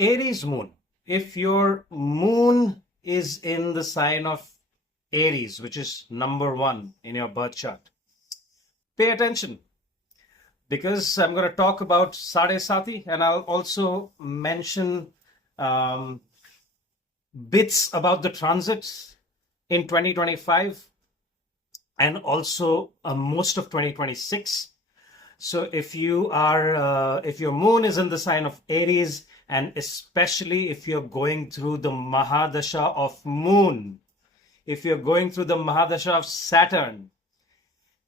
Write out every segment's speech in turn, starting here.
Aries moon. If your moon is in the sign of Aries, which is number 1 in your birth chart, pay attention because I'm going to talk about Sade Sati, and I'll also mention um, bits about the transits in 2025 and also most of 2026. So if if your moon is in the sign of Aries, and especially if you're going through the Mahadasha of moon, if you're going through the Mahadasha of Saturn,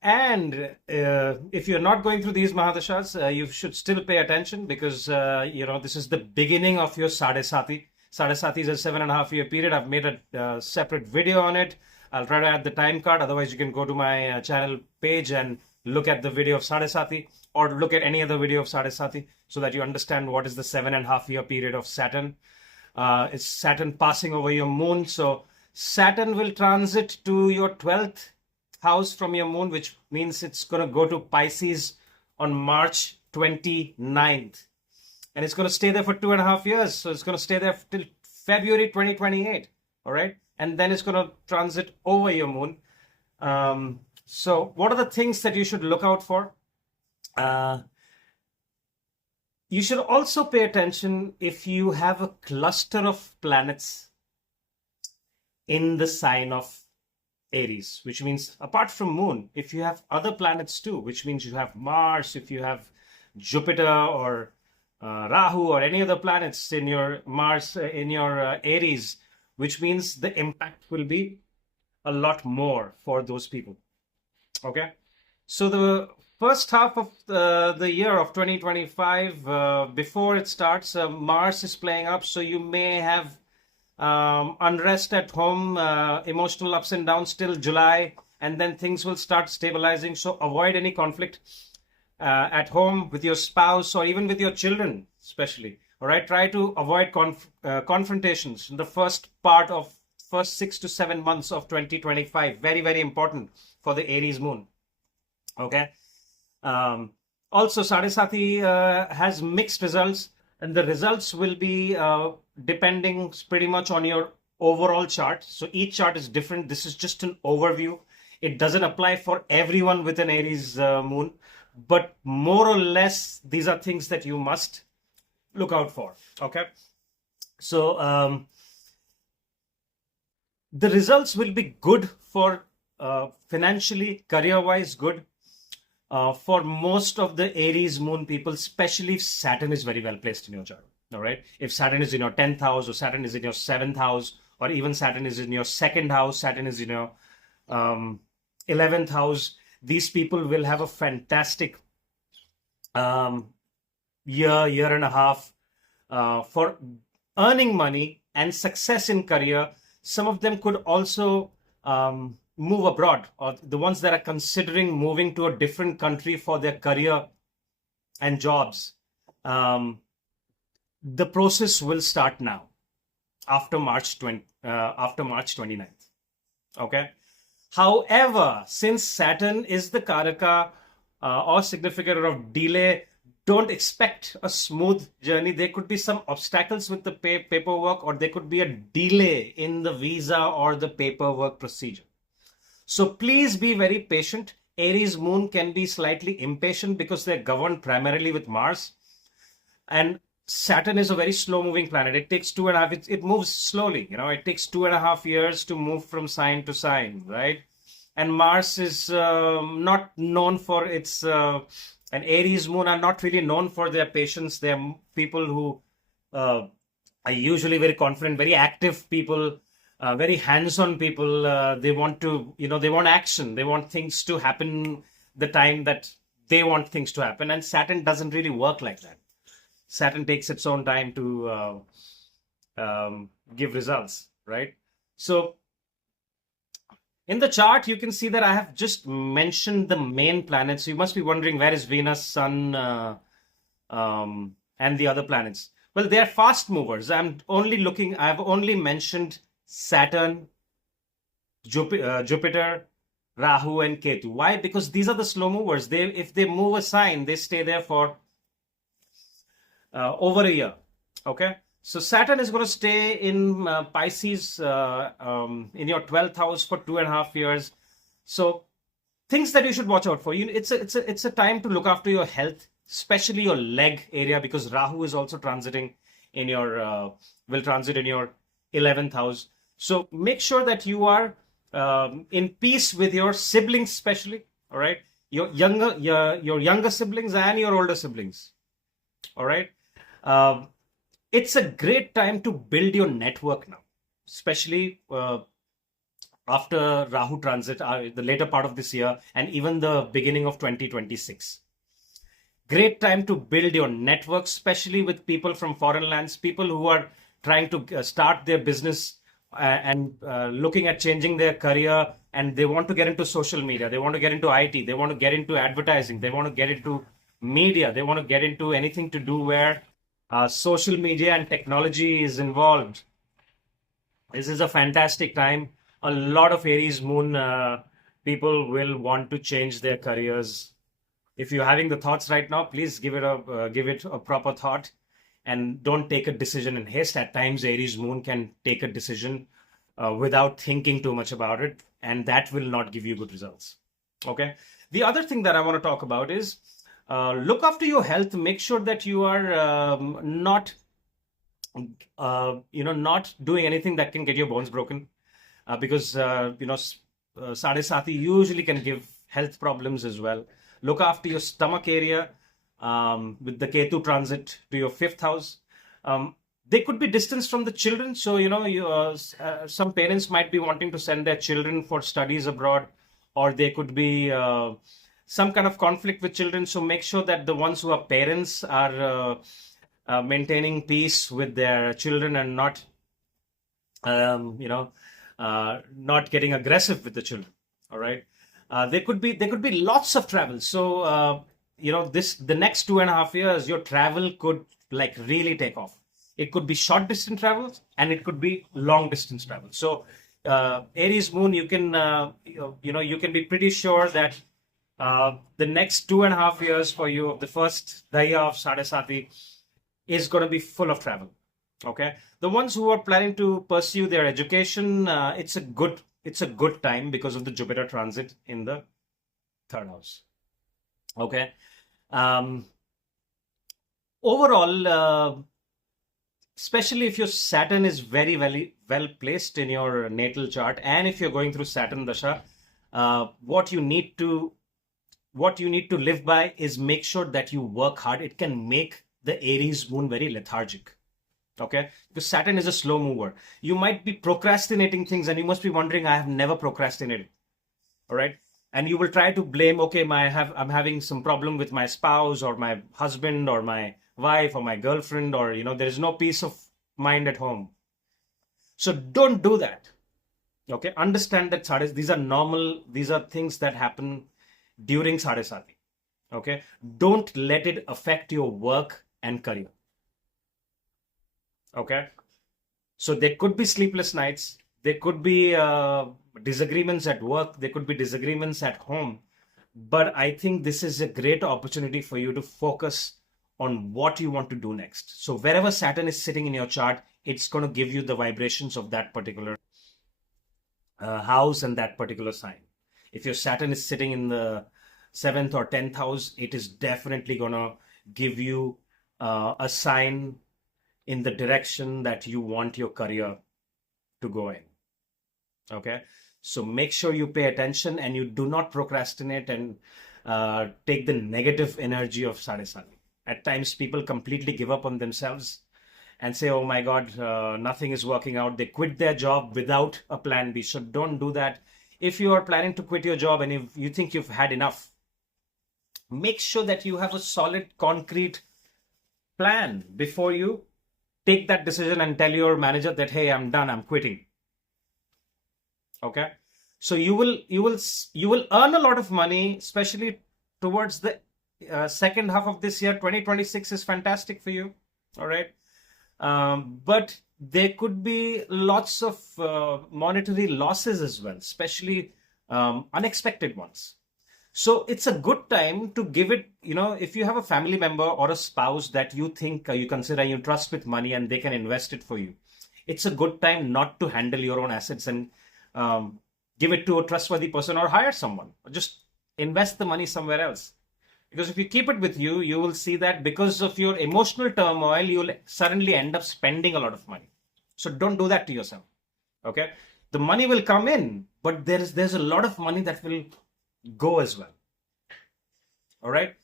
and if you're not going through these Mahadashas, you should still pay attention because, this is the beginning of your Sade Sati. Sade Sati is a 7.5 year period. I've made a separate video on it. I'll try to add the time card. Otherwise, you can go to my channel page and look at the video of Sade Sati, or look at any other video of Sade Sati, so that you understand what is the 7.5 year period of Saturn. It's Saturn passing over your moon. So Saturn will transit to your 12th house from your moon, which means it's going to go to Pisces on March 29th. And it's going to stay there for 2.5 years. So it's going to stay there till February 2028. All right. And then it's going to transit over your moon. So what are the things that you should look out for? You should also pay attention if you have a cluster of planets in the sign of Aries, which means apart from moon, if you have other planets too, which means you have Mars, if you have Jupiter or Rahu or any other planets in your Mars, in your Aries, which means the impact will be a lot more for those people. Okay, so the first half of the year of 2025, before it starts, Mars is playing up, so you may have unrest at home, emotional ups and downs till July, and then things will start stabilizing. So avoid any conflict at home with your spouse or even with your children, especially. All right, try to avoid confrontations in the first 6 to 7 months of 2025. Very, very important for the Aries moon. Okay. Also, Sade Sati has mixed results, and the results will be depending pretty much on your overall chart. So each chart is different. This is just an overview. It doesn't apply for everyone with an Aries moon, but more or less, these are things that you must look out for. Okay. So the results will be good for financially, career-wise, good. For most of the Aries moon people, especially if Saturn is very well placed in your chart. All right. If Saturn is in your 10th house, or Saturn is in your 7th house, or even Saturn is in your 2nd house, Saturn is in your 11th house, these people will have a fantastic year and a half for earning money and success in career. Some of them could also move abroad, or the ones that are considering moving to a different country for their career and jobs. The process will start now after March 29th. Okay. However, since Saturn is the Karaka or significator of delay, don't expect a smooth journey. There could be some obstacles with the paperwork, or there could be a delay in the visa or the paperwork procedure. So please be very patient. Aries moon can be slightly impatient because they're governed primarily with Mars. And Saturn is a very slow moving planet. It takes 2.5, it moves slowly. It takes 2.5 years to move from sign to sign, right? And Mars is not known for its, and Aries moon are not really known for their patience. They're people who are usually very confident, very active people, very hands-on people. They want to, they want action. They want things to happen the time that they want things to happen. And Saturn doesn't really work like that. Saturn takes its own time to give results, right? So in the chart, you can see that I have just mentioned the main planets. You must be wondering, where is Venus, Sun, and the other planets? Well, they are fast movers. I've only mentioned Saturn, Jupiter, Rahu, and Ketu. Why? Because these are the slow movers. If they move a sign, they stay there for over a year. Okay. So Saturn is going to stay in Pisces in your 12th house for 2.5 years. So things that you should watch out for. It's a time to look after your health, especially your leg area, because Rahu is also transiting in your will transit in your 11th house. So make sure that you are in peace with your siblings, especially. All right, your younger siblings and your older siblings. All right. Um, it's a great time to build your network now, especially after Rahu transit, the later part of this year, and even the beginning of 2026. Great time to build your network, especially with people from foreign lands, people who are trying to start their business and looking at changing their career, and they want to get into social media, they want to get into IT, they want to get into advertising, they want to get into media, they want to get into anything to do where social media and technology is involved. This is a fantastic time. A lot of Aries moon people will want to change their careers. If you're having the thoughts right now, please give it a proper thought, and don't take a decision in haste. At times, Aries moon can take a decision without thinking too much about it, and that will not give you good results. Okay. The other thing that I want to talk about is look after your health. Make sure that you are not doing anything that can get your bones broken, because Sade Sati usually can give health problems as well. Look after your stomach area with the Ketu transit to your 5th house. They could be distance from the children. So, some parents might be wanting to send their children for studies abroad, or they could be some kind of conflict with children. So make sure that the ones who are parents are maintaining peace with their children and not, not getting aggressive with the children. All right. There could be lots of travel. So the next 2.5 years, your travel could like really take off. It could be short distance travels, and it could be long distance travel. So Aries moon, you can you can be pretty sure that the next 2.5 years for you, the first daya of Sade Sati, is going to be full of travel. Okay, the ones who are planning to pursue their education, it's a good time because of the Jupiter transit in the 3rd house. Okay. Overall, especially if your Saturn is very, very well placed in your natal chart, and if you're going through Saturn Dasha, what you need to live by is make sure that you work hard. It can make the Aries moon very lethargic. Okay, because Saturn is a slow mover. You might be procrastinating things, and you must be wondering, I have never procrastinated. All right. And you will try to blame, okay, I'm having some problem with my spouse or my husband or my wife or my girlfriend, or there is no peace of mind at home. So don't do that. Okay, understand that these are normal, these are things that happen during Sade Sati. Okay, don't let it affect your work and career. Okay, so there could be sleepless nights, there could be disagreements at work, there could be disagreements at home, but I think this is a great opportunity for you to focus on what you want to do next. So wherever Saturn is sitting in your chart, it's going to give you the vibrations of that particular house and that particular sign. If your Saturn is sitting in the 7th or 10th house, it is definitely going to give you a sign in the direction that you want your career to go in. Okay, so make sure you pay attention and you do not procrastinate and take the negative energy of Sade Sati. At times, people completely give up on themselves and say, oh my God, nothing is working out. They quit their job without a plan B. So don't do that. If you are planning to quit your job and if you think you've had enough, make sure that you have a solid, concrete plan before you take that decision and tell your manager that, hey, I'm done, I'm quitting. Okay, so you will earn a lot of money, especially towards the second half of this year. 2026 is fantastic for you. All right, but there could be lots of monetary losses as well, especially unexpected ones. So it's a good time to give it, if you have a family member or a spouse that you think you consider you trust with money and they can invest it for you, it's a good time not to handle your own assets and give it to a trustworthy person or hire someone. Or just invest the money somewhere else. Because if you keep it with you, you will see that because of your emotional turmoil, you'll suddenly end up spending a lot of money. So don't do that to yourself. Okay? The money will come in, but there's a lot of money that will go as well. All right.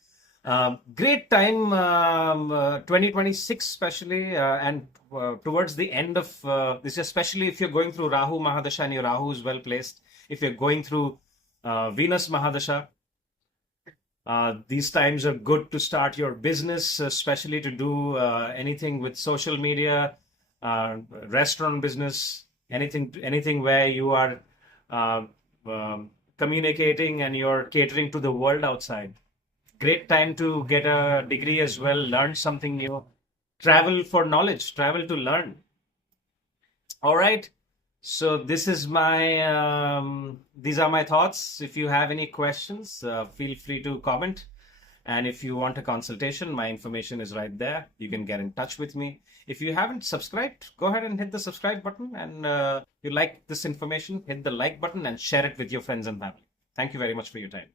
Great time, 2026 especially, and towards the end of this, especially if you're going through Rahu Mahadasha and your Rahu is well placed. If you're going through Venus Mahadasha, these times are good to start your business, especially to do anything with social media, restaurant business, anything where you are communicating and you're catering to the world outside. Great time to get a degree as well, learn something new, travel for knowledge, travel to learn. All right. So this is these are my thoughts. If you have any questions, feel free to comment. And if you want a consultation, my information is right there. You can get in touch with me. If you haven't subscribed, go ahead and hit the subscribe button. And if you like this information, hit the like button and share it with your friends and family. Thank you very much for your time.